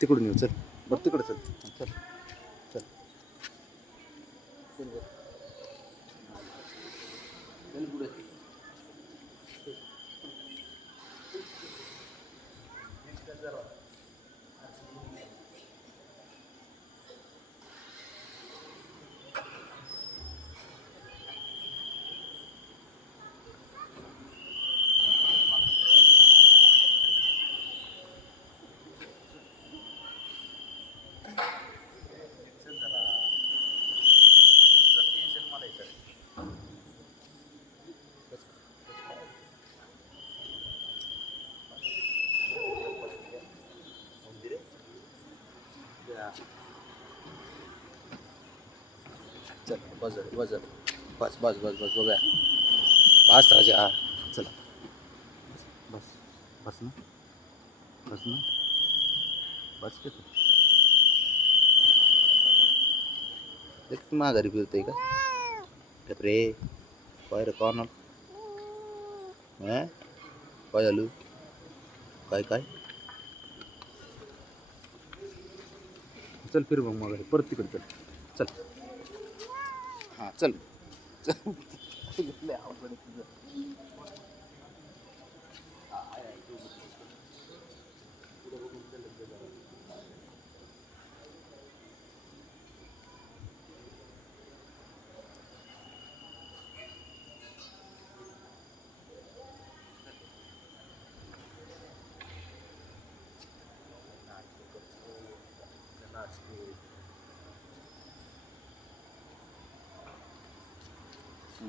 तिकडून येऊ चल. बरं तिकडं चल. चल चल चल बरं. चल पुढे. चल बस झालं बस झालं. बस बस बस बस बघूया. बस राजा चला. बस बस ना. बस ना. बस किती देख माघारी फिरतोय का रे. पाय कोण काय झालं काय काय. चल फिर मग माघारी परत तिकडे चल. चल हां चल चल. लय अवघड आहे तुझं.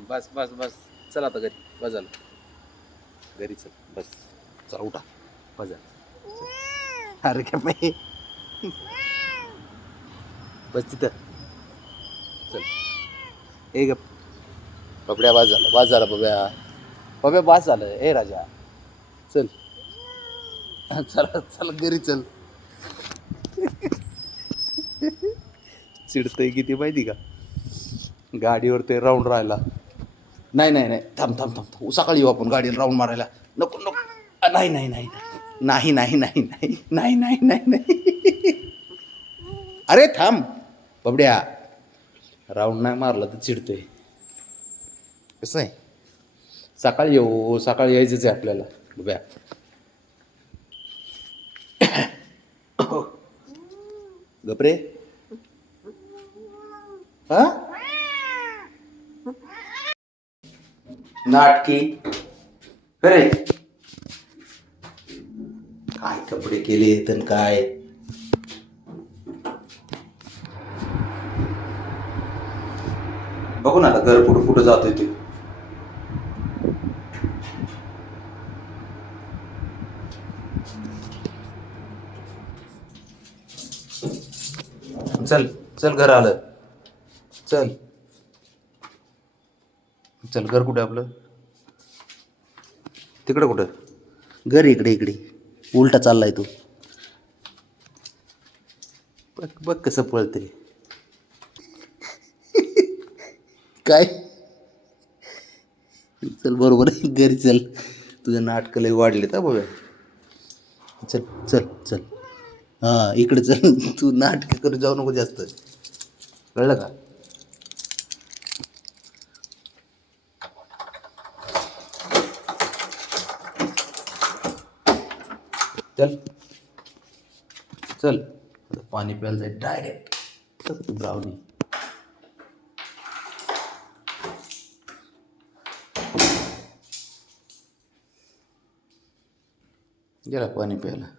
बस बस बस. चल आता घरी बस झालं. घरी चल बस. चला उठा बस झालं. अरे काय बाई. बस तिथं चल. ए ग बबड्या वाज झाला बब्या. बब्या वाज झालं ए राजा. चल चला चला घरी चल. चिडतंय किती माहिती का. गाडीवर ते राऊंड राहिला. नाही नाही नाही थांब थांब थांब थांब. सकाळी येऊ आपण गाडीला राऊंड मारायला. नको नको. नाही नाही नाही नाही नाही नाही नाही नाही नाही नाही. अरे थांब बबड्या. राऊंड नाही मारला तर चिडतोय. कसं आहे सकाळी येऊ. सकाळी यायचंच आहे आपल्याला बघ्या. गपरे हा नाटकी खरे. काय कपडे केले तर काय. बघू ना आता घर कुठं कुठं जातोय ते. चल चल घर आलं. चल चल घर कुठे आपलं. तिकडं कुठं घर इकडे इकडे. उलटा चाललाय तू. बघ बघ कसं पळतंय. काय चल बरोबर आहे घरी चल. तुझं नाटकं लय वाढलेत हा बघा. चल चल चल. हां इकडे चल. तू नाटकं करू जाऊ नको जास्त. कळलं का. चल चल आता पाणी प्यायला जाईल डायरेक्ट. ब्राउनी गेला पाणी प्यायला.